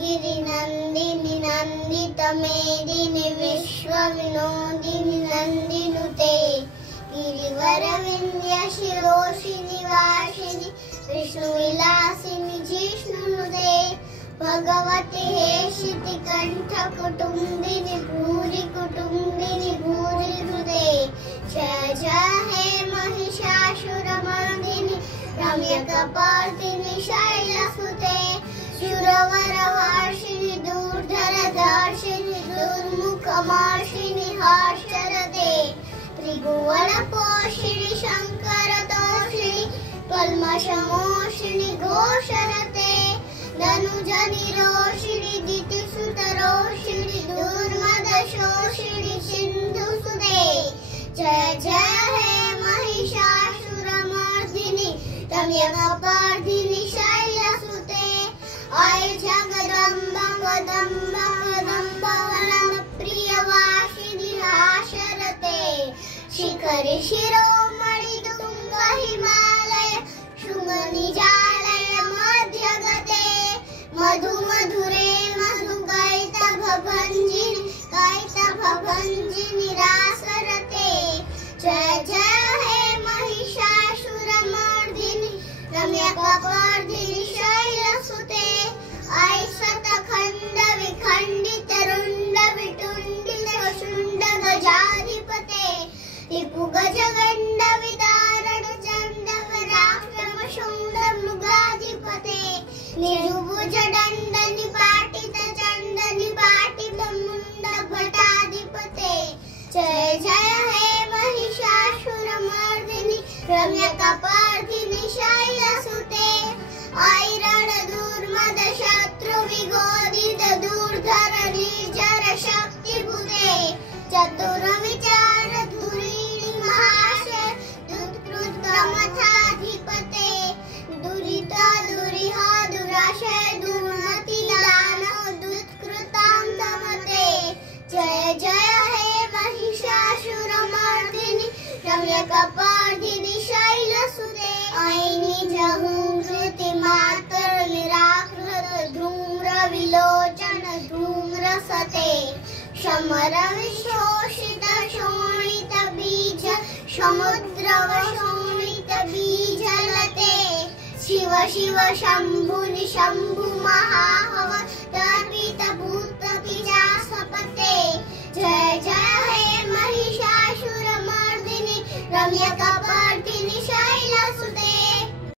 गिरिनन्दिनि नन्दितमेदिनि विश्वविनोदिनि नन्दिनुते गिरिवरविन्द्यशिरोषिनि वासिनि विष्णुविलासिनि जिष्णुनुते भगवति हेशिति कण्ठकुटुम्बिनि भूरि कुटुम्बिनि भूरिहृदे जय जय हे महिषासुरमर्दिनि रम्यकपर्दिनि शैलसुते शूरवरवर्षिणि दूर्धरधर्षिणि दुर्मुखमर्षिणि हर्षरते त्रिभुवनपोषिणि शङ्करतोषिणि कल्मषमोषिणि घोषरते धनुजनिरोषिणि दितिसुतरोषिणि दुर्मदशोषिणि सिन्धुसुते जय जय हे महिषासुरमर्दिनि रम्यकपर्दिनि शैलसुते ऐ जगदम्ब वदम्ब वदम्ब वनप्रियवासिनि हासरते शिखरि शिरोमणि तुङ्ग हिमालय शृङ्गनिजालय मध्यगते मधु मधुरे कैतभभञ्जिनि रासरते जय जय हे महिषासुरमर्दिनि रम्यकपर्दिनि शैलसुते ऐ शतखण्ड विखण्डित रुण्ड विटुण्डित शुण्ड गजाधिपते रिपुगजगण्ड विदारण चण्ड वराक्रम शुण्ड मृगाधिपते निरुभुज दण्ड निपाटित चण्ड निपाटित मुण्ड भटाधिपते जय जय हे महिषासुरमर्दिनि रम्यकपर्दिनि शैलसुते ऐरणदुर्मद शत्रु विगोदित दूर्धर निर्जर शक्तिभुते चतुर विचार धुरीणि महाशय दुष्कृतमथाधिपते दुरित दुरिह दुराशय दुर्मति दानव दुष्कृतां दमते जय जय हे महिषासुरमर्दिनि रम्यकपर्दिनि शैलसुते ऐ निजहुंकृति मातर निराकृत धूम्र विलोचन धूम्रसते समर विशोषित शोणित बीज समुद्रव शोणित बीजलते शिव शिव शम्भुनि शम्भु महाहव तर्पित भूत पिशाचपते जय जय हे महिषासुरमर्दिनि रम्यक